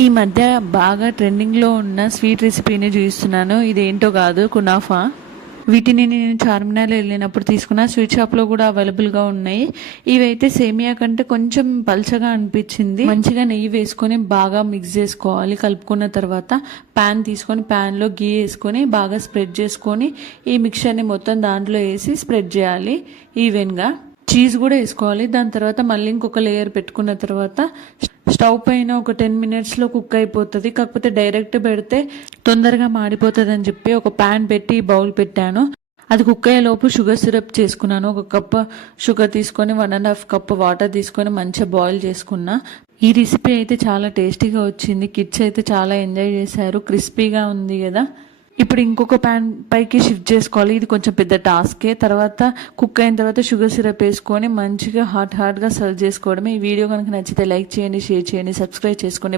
ఈ మధ్య బాగా ట్రెండింగ్లో ఉన్న స్వీట్ రెసిపీని చూపిస్తున్నాను. ఇదేంటో కాదు, కునాఫా. వీటిని నేను చార్మినార్ వెళ్ళినప్పుడు తీసుకున్న స్వీట్ షాప్లో కూడా అవైలబుల్గా ఉన్నాయి. ఇవైతే సేమియా కంటే కొంచెం పల్చగా అనిపించింది. మంచిగా నెయ్యి వేసుకొని బాగా మిక్స్ చేసుకోవాలి. కలుపుకున్న తర్వాత ప్యాన్ తీసుకొని ప్యాన్లో గీ వేసుకొని బాగా స్ప్రెడ్ చేసుకొని ఈ మిక్చర్ని మొత్తం దాంట్లో వేసి స్ప్రెడ్ చేయాలి ఈవెన్గా. చీజ్ కూడా వేసుకోవాలి. దాని తర్వాత మళ్ళీ ఇంకొక లేయర్ పెట్టుకున్న తర్వాత స్టవ్ పైన ఒక 10 మినిట్స్లో కుక్ అయిపోతుంది. కాకపోతే డైరెక్ట్ పెడితే తొందరగా మాడిపోతుంది అని చెప్పి ఒక ప్యాన్ పెట్టి బౌల్ పెట్టాను. అది కుక్ అయ్యేలోపు షుగర్ సిరప్ చేసుకున్నాను. ఒక కప్ షుగర్ తీసుకొని 1.5 కప్ వాటర్ తీసుకొని మంచిగా బాయిల్ చేసుకున్నా. ఈ రెసిపీ అయితే చాలా టేస్టీగా వచ్చింది. కిడ్స్ అయితే చాలా ఎంజాయ్ చేశారు. క్రిస్పీగా ఉంది కదా. ఇప్పుడు ఇంకొక ప్యాన్ పైకి షిఫ్ట్ చేసుకోవాలి. ఇది కొంచెం పెద్ద టాస్కే. తర్వాత కుక్ అయిన తర్వాత షుగర్ సిరప్ వేసుకొని మంచిగా హాట్గా సర్వ్ చేసుకోవడమే. ఈ వీడియో కనుక నచ్చితే లైక్ చేయండి, షేర్ చేయండి, సబ్స్క్రైబ్ చేసుకోండి.